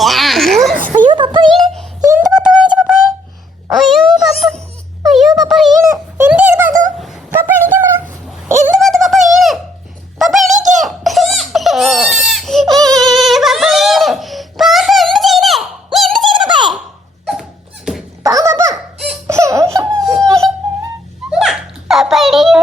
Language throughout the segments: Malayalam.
അയ്യോ പപ്പ വീണ്. എന്ത് പപ്പ കാണിച്ചു പപ്പേ? അയ്യോ പപ്പ, അയ്യോ പപ്പ വീണ്. എന്തേത് പാത്തു? പപ്പ എണീക്കാൻ പറ. എന്ത് പാത്തു പപ്പ വീണ്? പപ്പ എണീക്ക്. പപ്പ വീണ്. പാത്തു എന്ത് ചെയ്തേ? നീ എന്ത് ചെയ്തു പപ്പേ? പാവം പപ്പ. പപ്പ എണീക്ക്.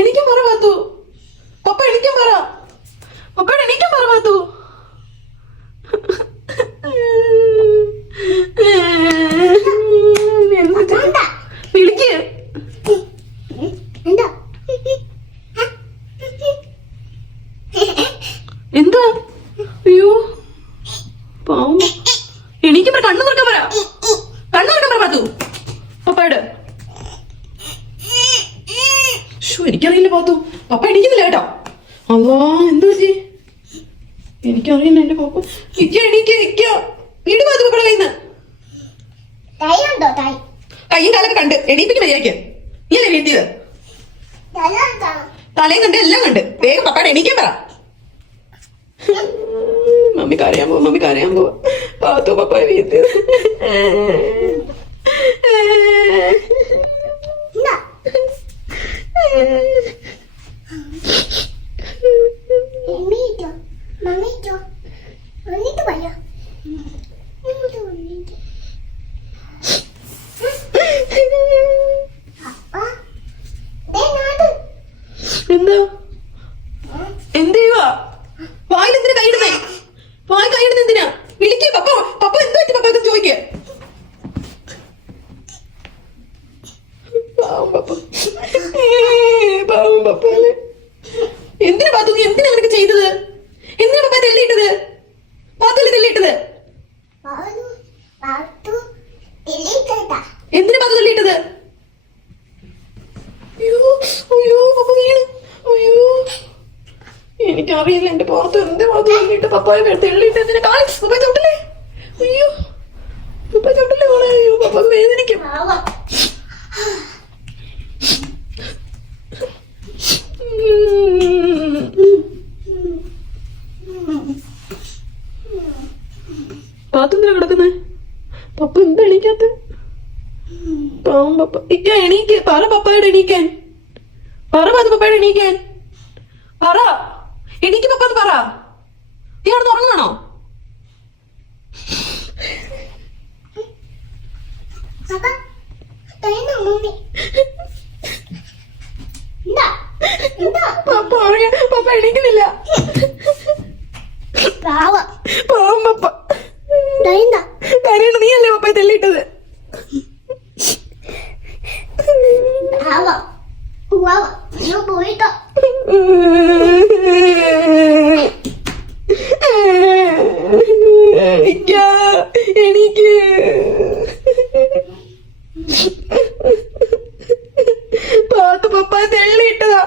എനിക്ക് പറ പാത്തു. പപ്പ എനിക്ക് പറ. പപ്പയുടെ എനിക്ക് പറ പാത്തു. വിളിക്ക്. എന്താ? അയ്യോ പാവം. എനിക്ക് കണ്ണു തുറക്കാൻ പറ. കണ്ണു തുറക്കാൻ പറ പാത്തു. പപ്പയുടെ എനിക്കറിയില്ല പാത്തു. പപ്പ എണീക്കുന്നില്ല കേട്ടോ. അല്ലാ എന്തു പറ്റി? എനിക്കറിയില്ല എന്റെ പപ്പ. വീട് പാത്തു പപ്പയുടെ കയ്യിന്ന് കയ്യും കാലൊക്കെ കണ്ട് എണീപ്പിക്കും മര്യാദയ്ക്ക്. നീ അല്ലേ വീട്ടിയത്? തലയും കണ്ട് എല്ലാം കണ്ട്. വേഗം പപ്പയുടെ എണീക്കാൻ പറ. മമ്മി കരയാൻ പോവാ. പാത്തു പപ്പ വീട്ടിയത്. എന്താ എന്ത് ചെയ്യുവാ? വായിലെന്തിനാ കൈയിടുന്നേ? വായി കൈയിടുന്ന എന്തിനാ? വിളിക്കേ പപ്പ. പപ്പ എന്താ പറ്റി പപ്പ ചോദിക്കേ? പാവം പപ്പ. എന്തിനാ പാത്തു നീ എന്തിനാ നിനക്ക് ചെയ്തത്? എന്തിനാ പപ്പ തെള്ളിയിട്ടത്? പാത്തല്ലേ തെള്ളിയിട്ടത്? എന്തിനാ പാത്തു തെള്ളിയിട്ടത്? അയ്യോ പപ്പ വീണ്. അയ്യോ എനിക്കറിയില്ല എന്റെ പുറത്ത് എന്ത് പാത്തു തെള്ളിയിട്ട് പപ്പായ തെള്ളിയിട്ട് എന്തിനാ കാണിച്ചു? പപ്പ ചവിട്ടല്ലേ? അയ്യോ പപ്പ ചവിട്ടല്ലേ മോളെ. അയ്യോ പപ്പ വേദനിക്കും. പാത്തെന്തിനാ കിടക്കുന്നേ? പപ്പ എന്താ എണീക്കാത്ത? പാവം പപ്പ. എണീക്ക്. പറ പപ്പയുടെ എണീക്കാൻ. പറ പാത്തു പപ്പയുടെ എണീക്കാൻ. പറ എണീക്ക് പപ്പ. പറ. നീ അവിടെ ഉറങ്ങാണോ? പപ്പ എണീക്കുന്നില്ല. പാവം പപ്പ. കരയണ നീയല്ലേ പപ്പ തെള്ളിയിട്ടത്? എണീക്ക്. പാത്തു പപ്പ തെള്ളിയിട്ടതാ.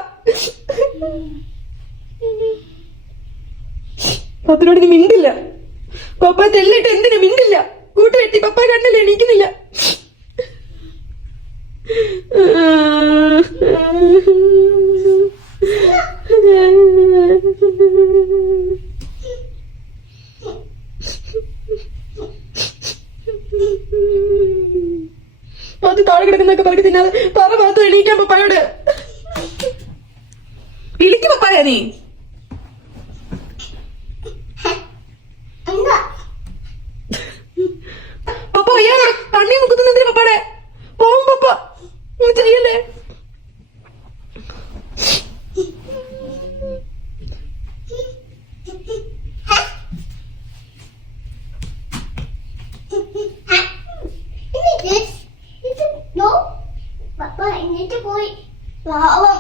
പാത്തിനോട് നീ മിണ്ടില്ല. പപ്പ തെള്ളിയിട്ട് എന്തിനാ മിണ്ടില്ല? കൂട്ടുകെട്ടി പപ്പ കണ്ടില്ല എണീക്കുന്നില്ല. പാത്തു താഴെ കിടക്കുന്നൊക്കെ പറഞ്ഞ് തിന്നാതെ പറ പാത്തു എണീക്കാൻ പപ്പായോട്. വിളിക്ക് പപ്പായ നീ. പപ്പ അയ്യാ കണ്ണി മുക്കുന്നില്ല പപ്പാടെ. പോ ഒന്നും ചെയ്യല്ലേ. പപ്പ എന്നിട്ട് പോയി പാവം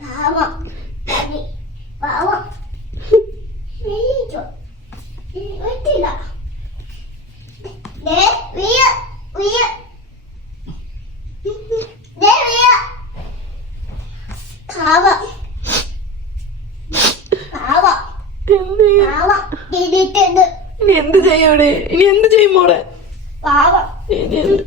പാവം പാവം പറ്റില്ല. പാവം പാവം പാവം ഇടിയിട്ടുണ്ട്. ഇനി എന്ത് ചെയ്യൂടെ? ഇനി എന്ത് ചെയ്യും മോളെ? പാവം ഇനി എന്ത്?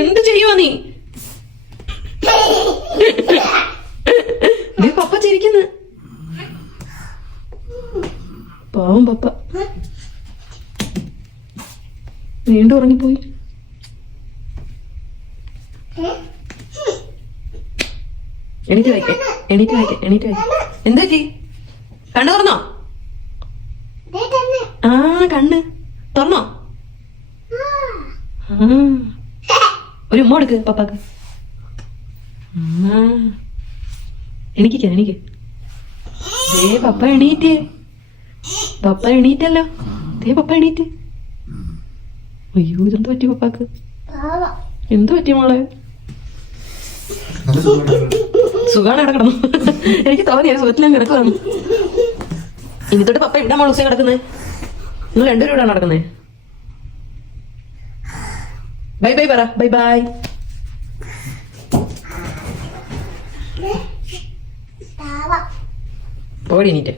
എന്ത് ചെയ്യുവാ നീ? നീ പപ്പ ചിരിക്കുന്നു. പാവം പപ്പ വീണ്ടും ഉറങ്ങിപ്പോയി. എണീറ്റ് വായിക്കേ, എണീറ്റ് വായിക്കേ, എണീറ്റ് വായിക്കേ. എന്താ ചെയ്? കണ്ണു തുറന്നോ? ആ കണ്ണ് തുറന്നോ? ആ ഒരു ഉമ്മ കൊടുക്ക് പപ്പാക്ക്. എണീക്ക് എണീക്ക്. ദേ പപ്പ എണീറ്റ്. പപ്പ എണീറ്റല്ലോ. ദേ പപ്പ എണീറ്റ്. അയ്യോ ഇതെന്ത് പറ്റി പപ്പാക്ക്? എന്ത് പറ്റി മോളെ? സുഖാണ് ഇവിടെ കിടന്നു. എനിക്ക് തോന്നിയ സുഖത്തിലും കിടക്കുവാണ്. ഇനി തൊട്ട് പപ്പ ഇവിടെ മോളൂസേ കിടക്കുന്നത്. നിങ്ങൾ രണ്ടുപേരും ഇവിടെ നടക്കുന്നത്. ബൈ ബൈ പറ. Bye bye. പോടി എണീറ്റ്.